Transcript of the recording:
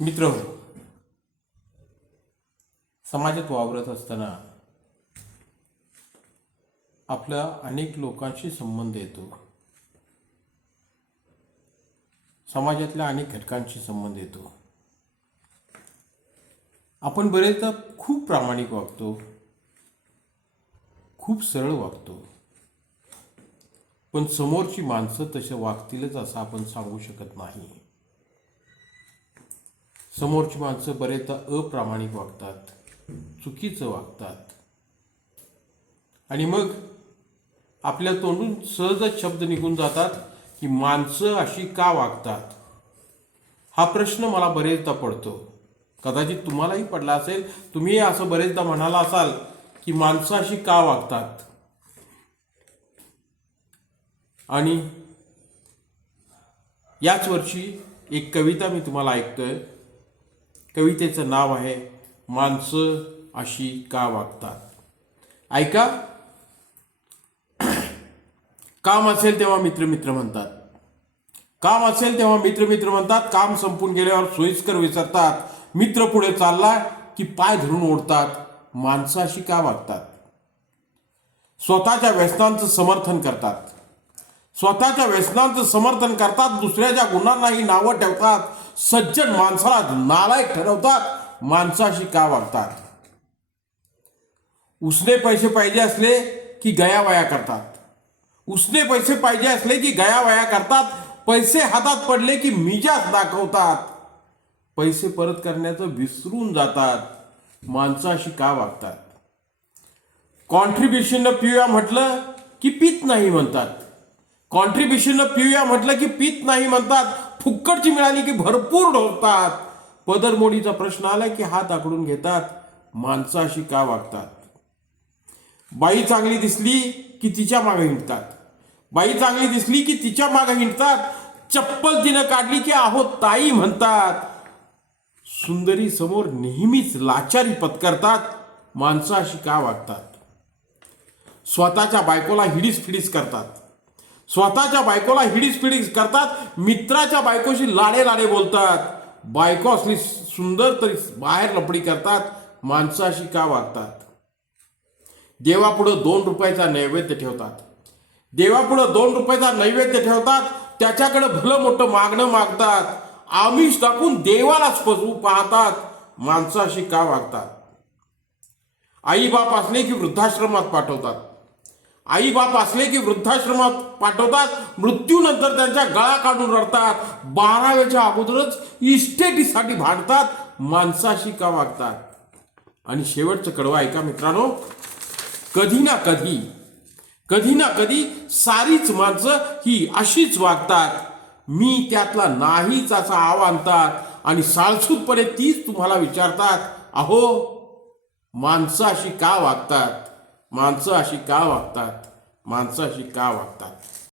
मित्र, समाजात वावरत असताना आपला अनेक लोकांशी संबंध येतो. समाजातल्या अनेक घटकांशी संबंध येतो. आपण बरेचदा खूप प्रामाणिक वागतो, खूप सरळ वागतो, पण समोरची माणसं तसे वागतीलच असं आपण सांगू शकत नाही. समोरची माणसं बरेचदा अप्रामाणिक वागतात, चुकीचं वागतात आणि मग आपल्या तोंडून सहजच शब्द निघून जातात की माणसं अशी का वागतात. हा प्रश्न मला बरेचदा पडतो. कदाचित तुम्हालाही पडला असेल. तुम्ही असं बरेचदा म्हणाला असाल की माणसं अशी का वागतात. आणि याच वर्षी एक कविता मी तुम्हाला ऐकतोय. कवितेचं नाव आहे माणसं अशी का वागतात. ऐका. काम असेल तेव्हा मित्र मित्र म्हणतात. काम असेल तेव्हा मित्र मित्र म्हणतात. काम संपून गेल्यावर सोयीस्कर विसरतात. मित्र पुढे चालला की पाय धरून ओढतात. माणसं अशी का वागतात. स्वतःच्या व्यसनांचं समर्थन करतात. स्वतःच्या व्यसनांचं समर्थन करतात. दुसऱ्याच्या गुणांनाही नावं ठेवतात. सज्जन माणसाला नालायक ठरवतात. माणसं अशी का वागतात. उसने पैसे पाहिजे असले की गयावया करतात. उसने पैसे पाहिजे असले की गयावया करतात. पैसे हातात पडले की मिजाज दाखवतात. पैसे परत करण्याचं विसरून जातात. माणसं अशी का वागतात. कॉन्ट्रीब्युशन पिऊया म्हटलं की पीत नाही म्हणतात. कॉन्ट्रीब्युशन पिऊया म्हटलं की पीत नाही म्हणतात. फुक्कडची मिळाली की भरपूर ढोलतात. पदरमोडीचा प्रश्न आला की हात आखडून घेतात. माणसं अशी का वागतात. बाई चांगली दिसली की तिच्या मागे हिंडतात. बाई चांगली दिसली की तिच्या मागे हिंडतात. चप्पल तिनं काढली की आहो ताई म्हणतात. सुंदरी समोर नेहमीच लाचारी पत्करतात. माणसं अशी का वागतात. स्वतःच्या बायकोला हिडीस फिडीस करतात. स्वतःच्या बायकोला हिडीस फिडीस करतात. मित्राच्या बायकोशी लाडे लाडे बोलतात. बायको असली सुंदर तरी बाहेर लपडी करतात. माणसं अशी का वागतात. देवापुढं 2 रुपयाचा नैवेद्य ठेवतात. देवापुढं 2 रुपयाचा नैवेद्य ठेवतात. त्याच्याकडे भलं मोठं मागणं मागतात. आमिष दाखवून देवालाच फसवू पाहतात. माणसं अशी का वागतात. आई बाप असले की वृद्धाश्रमात पाठवतात. आई बाप असले की वृद्धाश्रमात पाठवतात. मृत्यूनंतर त्यांच्या गळा काढून रडतात. 12व्याच्या अगोदरच इस्टेटीसाठी भांडतात. माणसं अशी का वागतात. आणि शेवटचं कडवं ऐका मित्रांनो. कधी ना कधी सारीच माणसं ही अशीच वागतात. मी त्यातला नाहीच असा आव आणतात आणि साळसूदपणे तीच तुम्हाला विचारतात. अहो, माणसं अशी का वागतात. माणसं अशी का वागतात. माणसं अशी का वागतात.